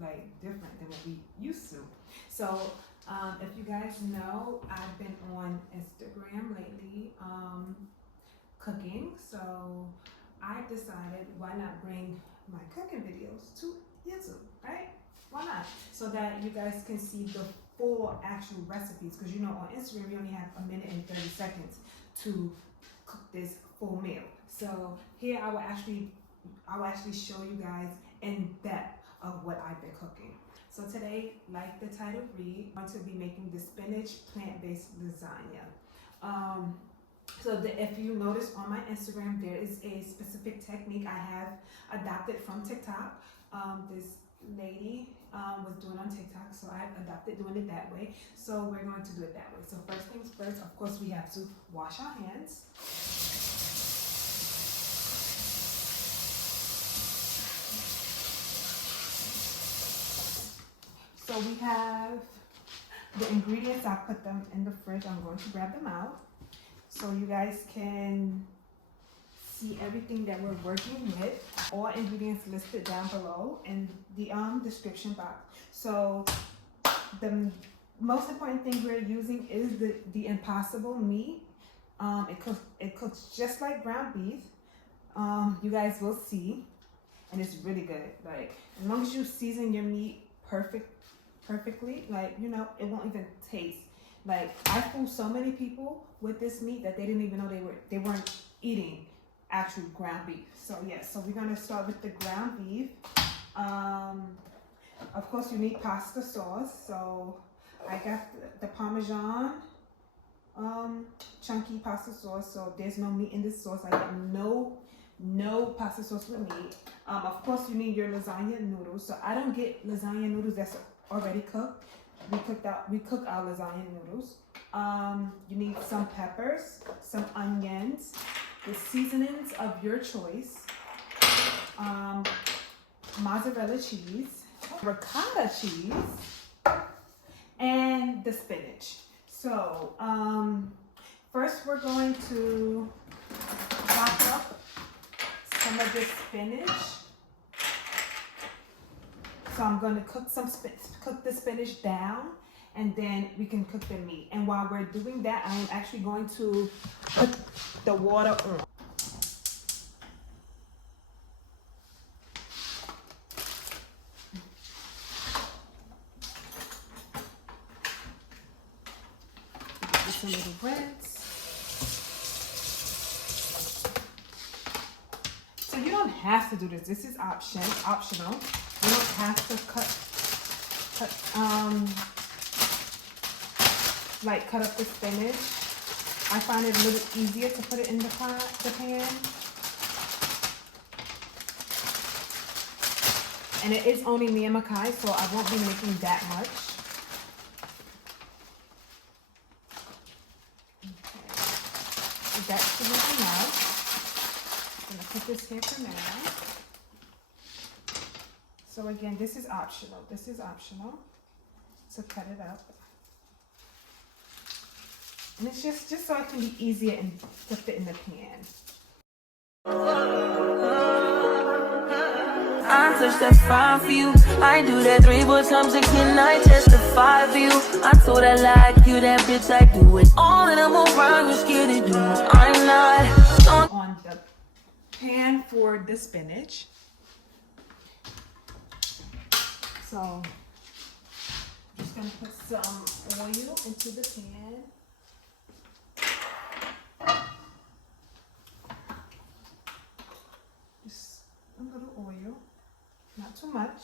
like different than what we used to. So if you guys know, I've been on Instagram lately cooking. So I decided, why not bring my cooking videos to YouTube, right? Why not? So that you guys can see the full actual recipes. Because you know, on Instagram, you only have a minute and 30 seconds to cook this full meal. So here I will actually show you guys in depth of what I've been cooking. So today, like the title read, I'm going to be making the spinach plant-based lasagna. If you notice on my Instagram, there is a specific technique I have adopted from TikTok. This lady was doing on TikTok, so I adopted doing it that way. So we're going to do it that way. So first things first, of course, we have to wash our hands. So we have the ingredients. I put them in the fridge. I'm going to grab them out so you guys can see everything that we're working with. All ingredients listed down below in the description box. So the most important thing we're using is the Impossible meat. It cooks just like ground beef. You guys will see, and it's really good. Like, as long as you season your meat perfectly, like, you know, it won't even taste. Like, I fooled so many people with this meat that they didn't even know they weren't eating actual ground beef. So yeah, so we're gonna start with the ground beef. Of course, you need pasta sauce. So I got the Parmesan chunky pasta sauce. So there's no meat in this sauce. I got no pasta sauce with meat. Of course, you need your lasagna noodles. So I don't get lasagna noodles that's already cooked. We cook our lasagna noodles. You need some peppers, some onions, the seasonings of your choice, mozzarella cheese, ricotta cheese, and the spinach. So first we're going to chop up some of the spinach. So I'm going to cook the spinach down, and then we can cook the meat. And while we're doing that, I am actually going to put the water on. Just a little rinse. So you don't have to do this. This is optional. You don't have to cut up the spinach. I find it a little easier to put it in the pan. And it is only me and Makai, so I won't be making that much. Okay. So that should be enough. I'm gonna put this here for now. So again, this is optional. This is optional to cut it up. And it's just so it can be easier and to fit in the pan. I touch that fine for you. I do that 3-4 times a can I testify for you. I told her like you, that bitch, I do it all and I'm around, you scared to do. I'm not on the pan for the spinach. So I'm just gonna put some oil into the pan. Just a little oil, not too much.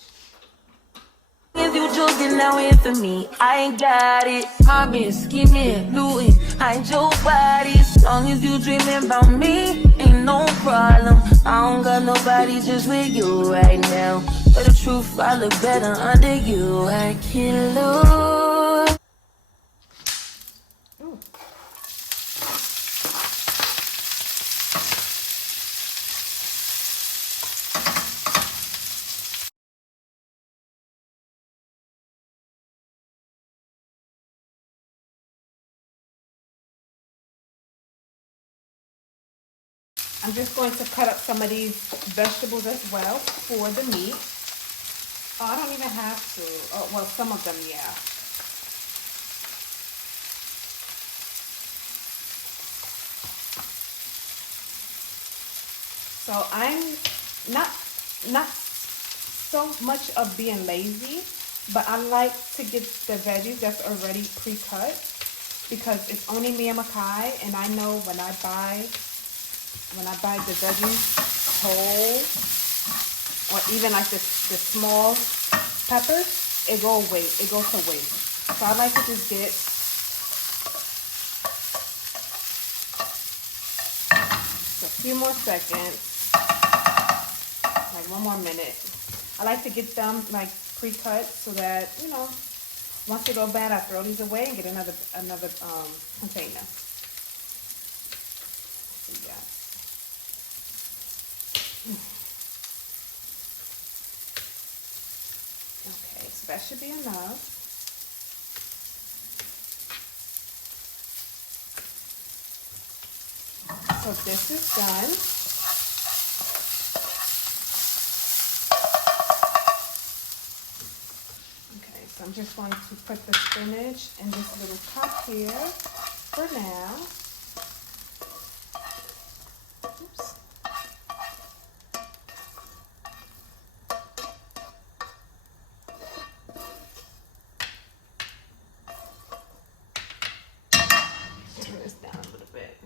if you joking now in for me, I ain't got it. I've been scheming, looting, hide your body. As long as you dreaming about me, ain't no problem. I don't got nobody just with you right now. But the truth, I look better under you. I can't lose. Ooh. I'm just going to cut up some of these vegetables as well for the meat. Oh, I don't even have to. Oh, well, some of them, yeah. So I'm not so much of being lazy, but I like to get the veggies that's already pre-cut because it's only me and Makai, and I know when I buy the veggies whole, or even like the small peppers, it goes to waste. So I like to just get a few more seconds, like 1 more minute. I like to get them like pre-cut so that, you know, once they go bad, I throw these away and get another container. So yeah. Okay, so that should be enough. So this is done. Okay, so I'm just going to put the spinach in this little cup here for now. Oops. Turn this down a little bit.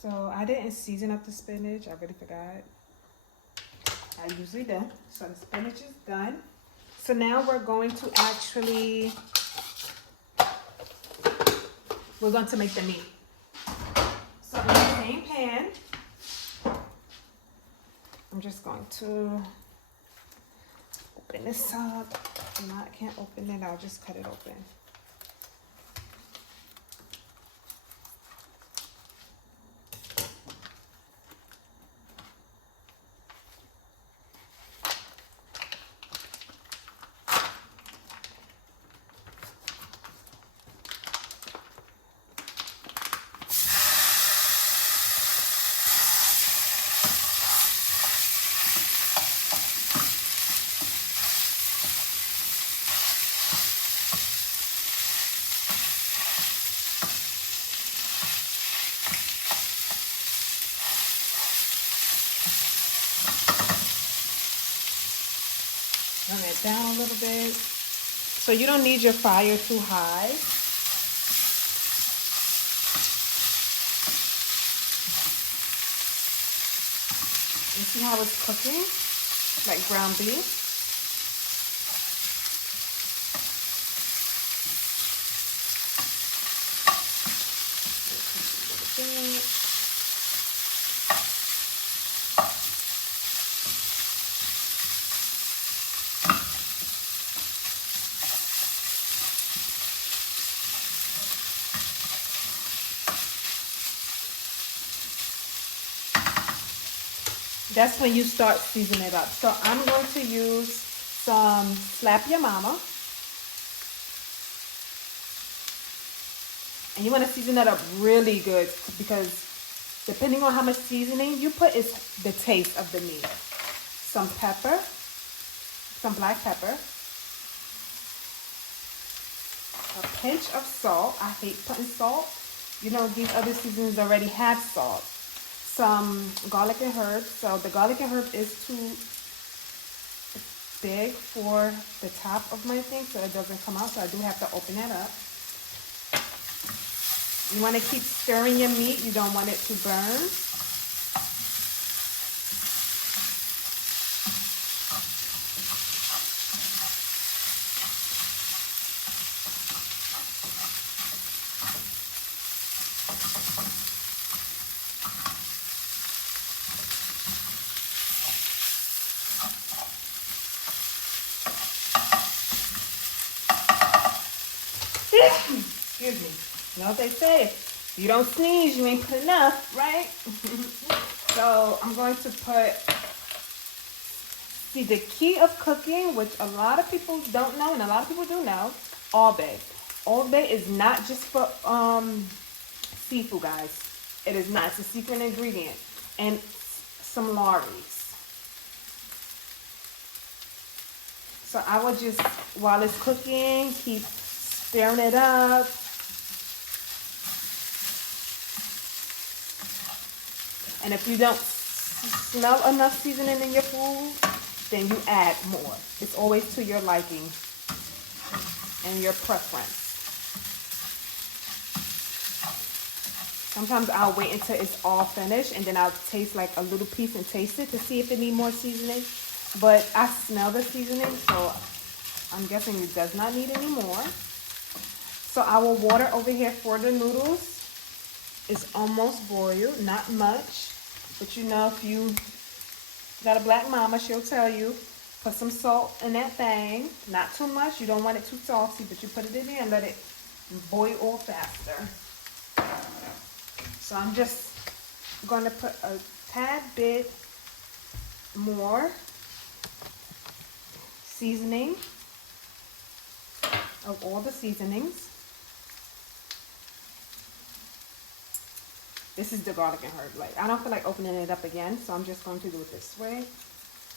So I didn't season up the spinach. I really forgot. I usually do. So the spinach is done. So now we're going to we're going to make the meat. So in the same pan, I'm just going to open this up. No, I can't open it. I'll just cut it open. Turn it down a little bit. So you don't need your fire too high. You see how it's cooking? Like ground beef. That's when you start seasoning it up. So I'm going to use some Slap Your Mama. And you want to season that up really good because depending on how much seasoning you put is the taste of the meat. Some pepper, some black pepper, a pinch of salt. I hate putting salt. You know, these other seasonings already have salt. Some garlic and herb. So the garlic and herb is too big for the top of my thing, so it doesn't come out. So I do have to open it up. You want to keep stirring your meat. You don't want it to burn. Excuse me. You know what they say? If you don't sneeze, you ain't put enough, right? So I'm going to put, see, the key of cooking, which a lot of people don't know and a lot of people do know, Old Bay. Old Bay is not just for seafood, guys. It is not. It's a secret ingredient. And some Lorry's. So I would just, while it's cooking, keep stirring it up. And if you don't smell enough seasoning in your food, then you add more. It's always to your liking and your preference. Sometimes I'll wait until it's all finished and then I'll taste like a little piece and taste it to see if it needs more seasoning. But I smell the seasoning, so I'm guessing it does not need any more. So our water over here for the noodles is almost boiled, not much. But you know, if you got a black mama, she'll tell you, put some salt in that thing. Not too much, you don't want it too salty, but you put it in there and let it boil all faster. So I'm just going to put a tad bit more seasoning of all the seasonings. This is the garlic and herb. Like, I don't feel like opening it up again, so I'm just going to do it this way.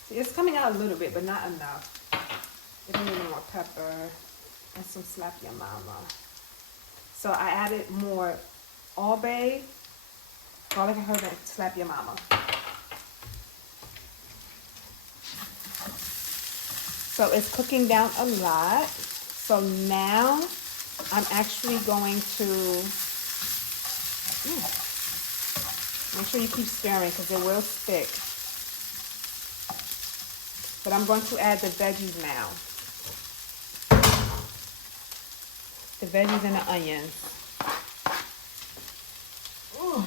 See, it's coming out a little bit, but not enough. It needs more pepper and some slap your mama. So I added more All Bay, garlic and herb, and slap your mama. So it's cooking down a lot. So now I'm actually going to make sure you keep stirring because it will stick. But I'm going to add the veggies now. The veggies and the onions. Ooh.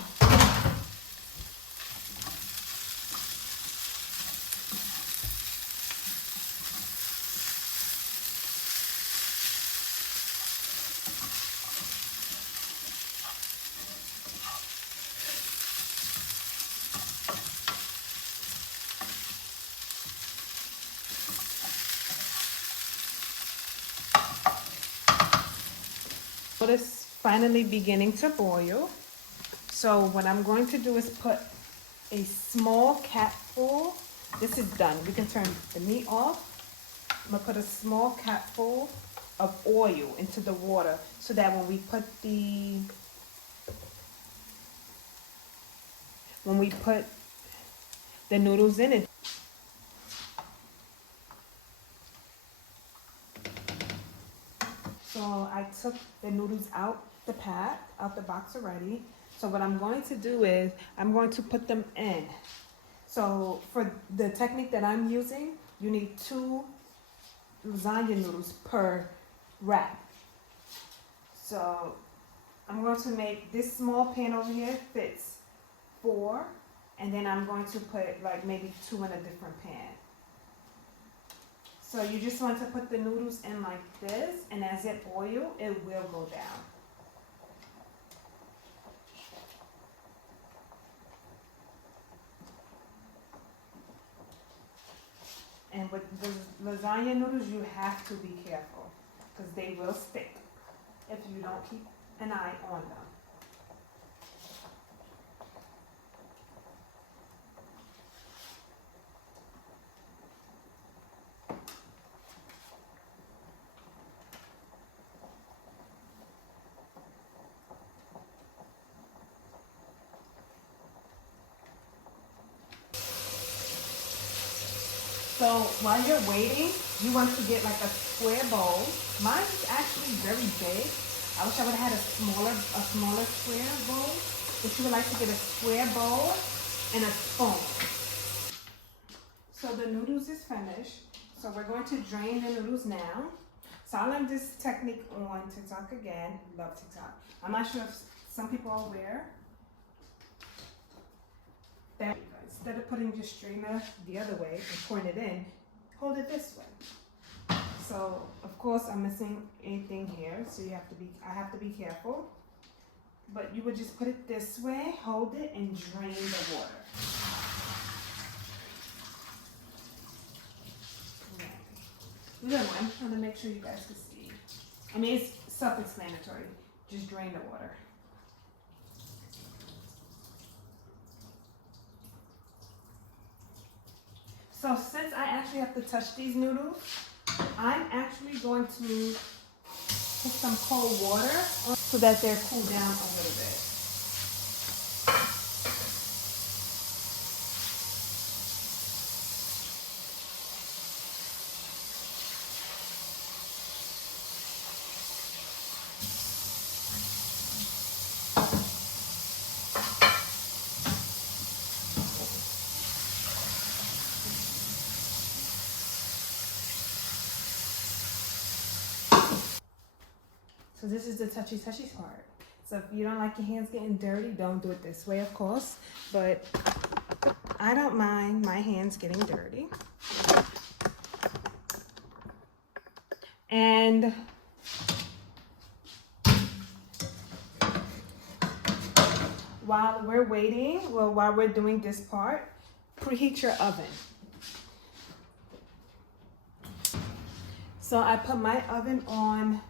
It's finally beginning to boil. So what I'm going to do is put a small capful. This is done. We can turn the meat off. I'm gonna put a small capful of oil into the water so that when we put the noodles in it. So I took the noodles out the box already. So what I'm going to do is I'm going to put them in. So for the technique that I'm using, you need 2 lasagna noodles per wrap. So I'm going to make this small pan over here fits 4, and then I'm going to put like maybe 2 in a different pan. So you just want to put the noodles in like this, and as it boils, it will go down. And with the lasagna noodles, you have to be careful because they will stick if you don't keep an eye on them. So while you're waiting, you want to get like a square bowl. Mine is actually very big. I wish I would have had a smaller square bowl. But you would like to get a square bowl and a spoon. So the noodles is finished. So we're going to drain the noodles now. So I learned this technique on TikTok again. Love TikTok. I'm not sure if some people are aware that instead of putting your strainer the other way and pouring it in, hold it this way. So of course I'm missing anything here, so I have to be careful. But you would just put it this way, hold it, and drain the water. The other one, I'm trying to make sure you guys can see. I mean, it's self-explanatory. Just drain the water. So since I actually have to touch these noodles, I'm actually going to put some cold water on so that they're cooled down a little bit. So this is the touchy part. So if you don't like your hands getting dirty, don't do it this way, of course. But I don't mind my hands getting dirty. And while we're waiting, well, while we're doing this part, preheat your oven. So I put my oven on,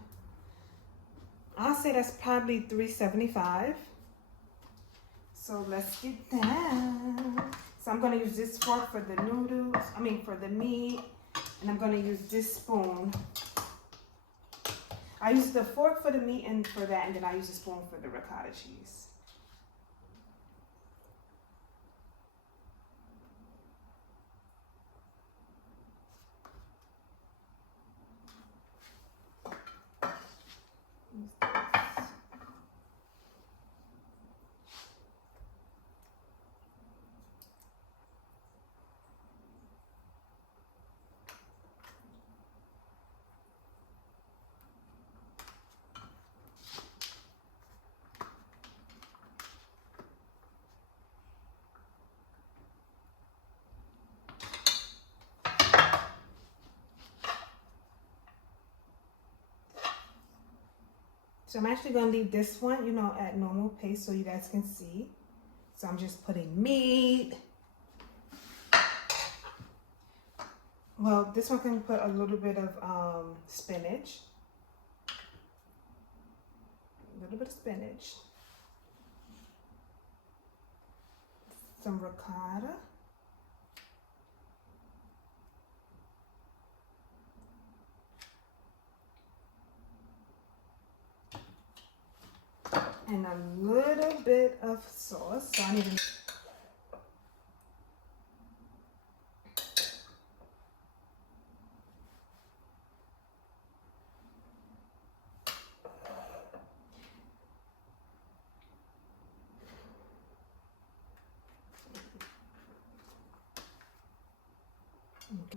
I'll say that's probably 375. So let's get that. So I'm gonna use this fork for the noodles, for the meat, and I'm gonna use this spoon. I use the fork for the meat and for that, and then I use the spoon for the ricotta cheese. So I'm actually gonna leave this one, at normal pace so you guys can see. So I'm just putting meat. Well, this one can put a little bit of spinach. A little bit of spinach. Some ricotta. And a little bit of sauce. So I need to...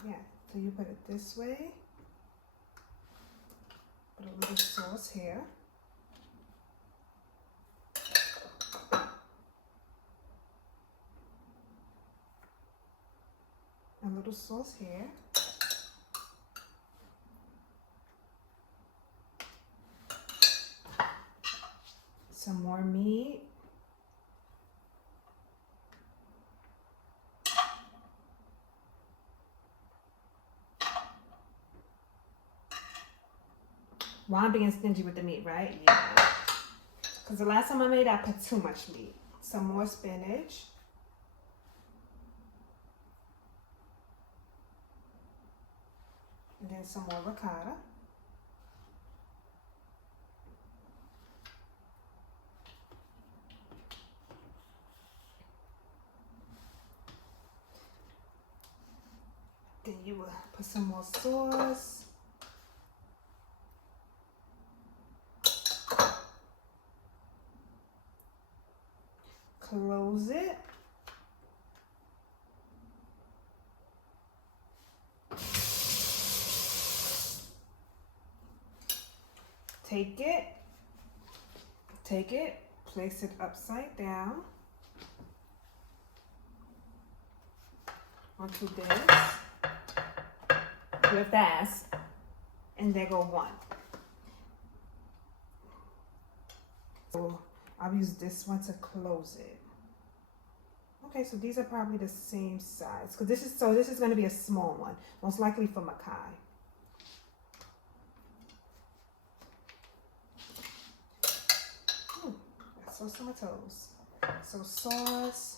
Yeah, so you put it this way. Put a little sauce here. A little sauce here. Some more meat. Well, I'm being stingy with the meat, right? Yeah. Because the last time I made, I put too much meat. Some more spinach. And then some more ricotta. Then you will put some more sauce. Close it. Take it, place it upside down onto this. Do it fast, and there go one. So I'll use this one to close it. Okay, so these are probably the same size, because this is going to be a small one, most likely for Makai. So tomatoes. So sauce.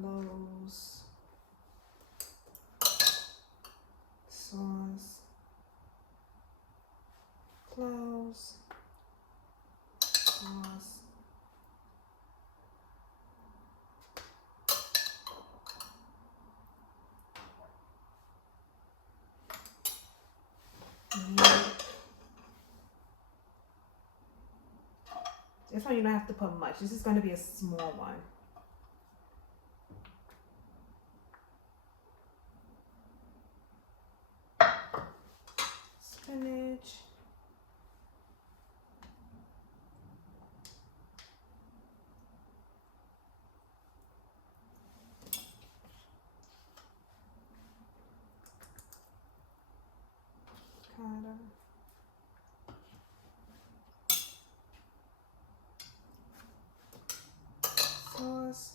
close, sauce, close, sauce. This one you don't have to put much. This is going to be a small one. Spinach. Ricotta. Sauce.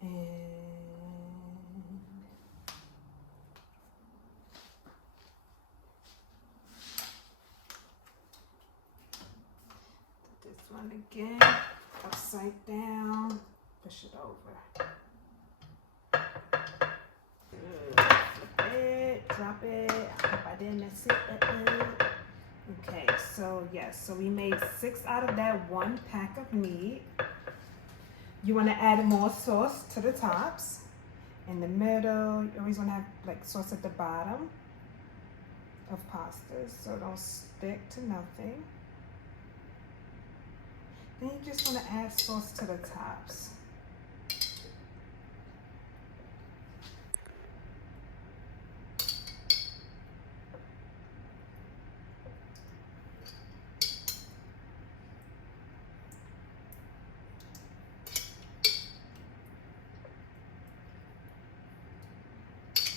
And this one again, upside down, push it over. Flip it, drop it. I hope I didn't mess it up. Okay, so yes, so we made 6 out of that 1 pack of meat. You want to add more sauce to the tops. In the middle, you always want to have like sauce at the bottom of pastas so it don't stick to nothing. Then you just want to add sauce to the tops.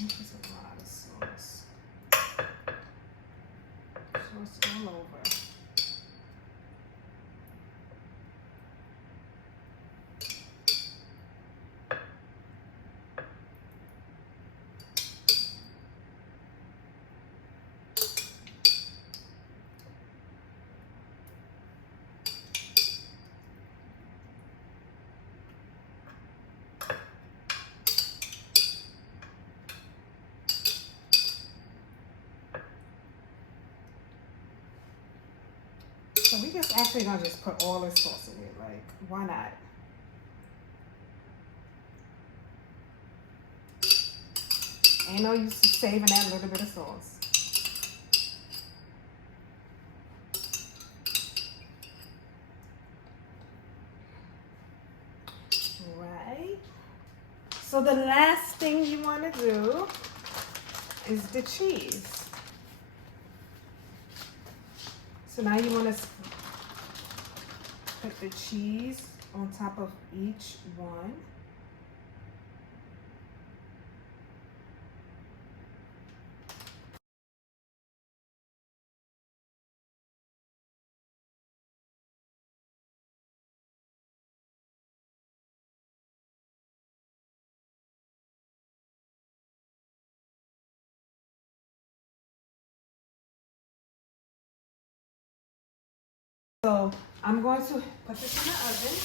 This is a lot of sauce. Sauce all over. So we just actually gonna just put all this sauce in it. Like, why not? Ain't no use to saving that little bit of sauce. Right. So the last thing you want to do is the cheese. So now you want to put the cheese on top of each one. So I'm going to put this in the oven.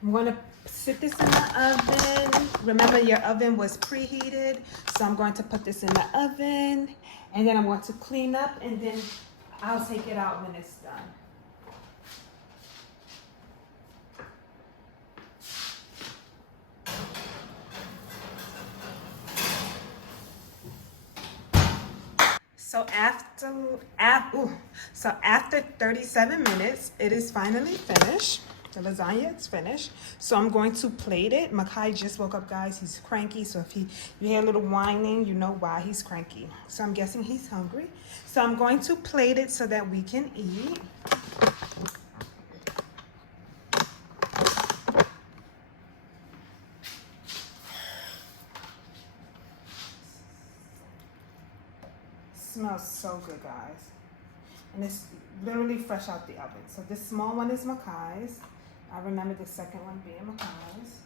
I'm going to sit this in the oven. Remember, your oven was preheated. So I'm going to put this in the oven. And then I'm going to clean up and then I'll take it out when it's done. So after 37 minutes, it is finally finished. The lasagna is finished. So I'm going to plate it. Makai just woke up, guys. He's cranky. So if you hear a little whining, you know why he's cranky. So I'm guessing he's hungry. So I'm going to plate it so that we can eat. Smells so good, guys. And it's literally fresh out the oven. So this small one is Makai's. I remember the second one being Makai's.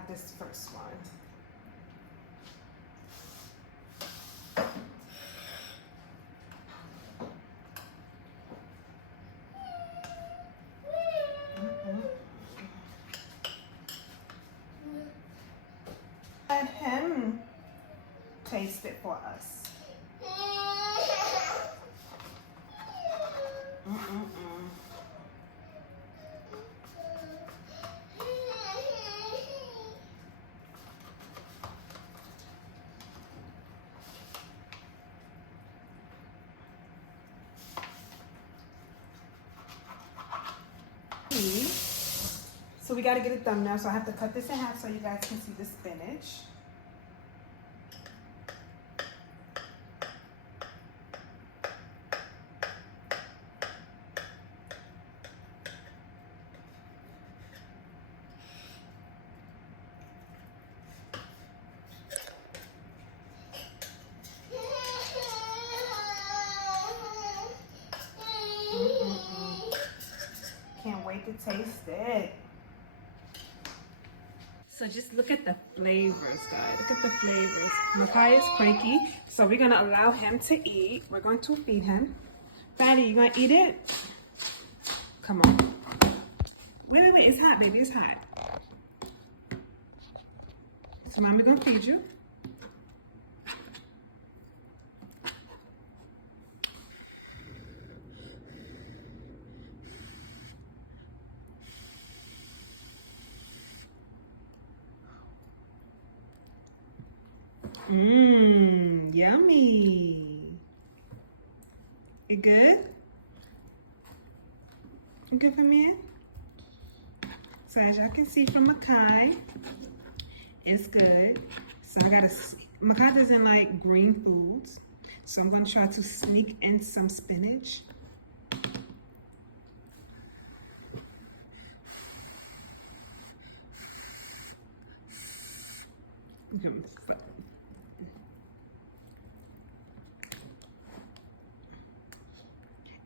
like this first one. Let him taste it for us. So we got to get a thumbnail, so I have to cut this in half so you guys can see the spinach. Can't wait to taste it. So just look at the flavors, guys. Look at the flavors. Makai is cranky, so we're gonna allow him to eat. We're going to feed him. Fatty, you gonna eat it? Come on. Wait. It's hot, baby. It's hot. So mommy gonna feed you. Yummy. It good? It good for me? So as y'all can see from Makai, it's good. So Makai doesn't like green foods. So I'm gonna try to sneak in some spinach.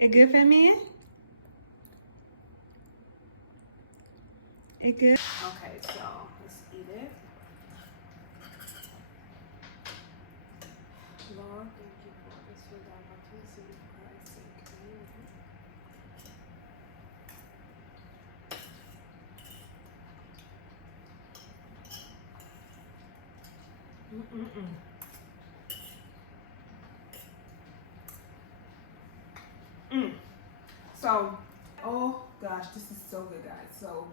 It good for me? It good? Okay, so let's eat it. Lord, thank you for this food opportunity for Christ's sake. So, oh gosh, this is so good, guys. So,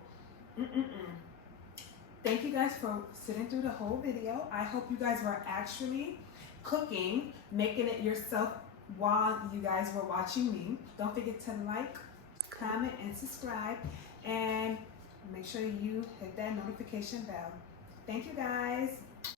thank you guys for sitting through the whole video. I hope you guys were actually cooking, making it yourself while you guys were watching me. Don't forget to like, comment, and subscribe. And make sure you hit that notification bell. Thank you guys.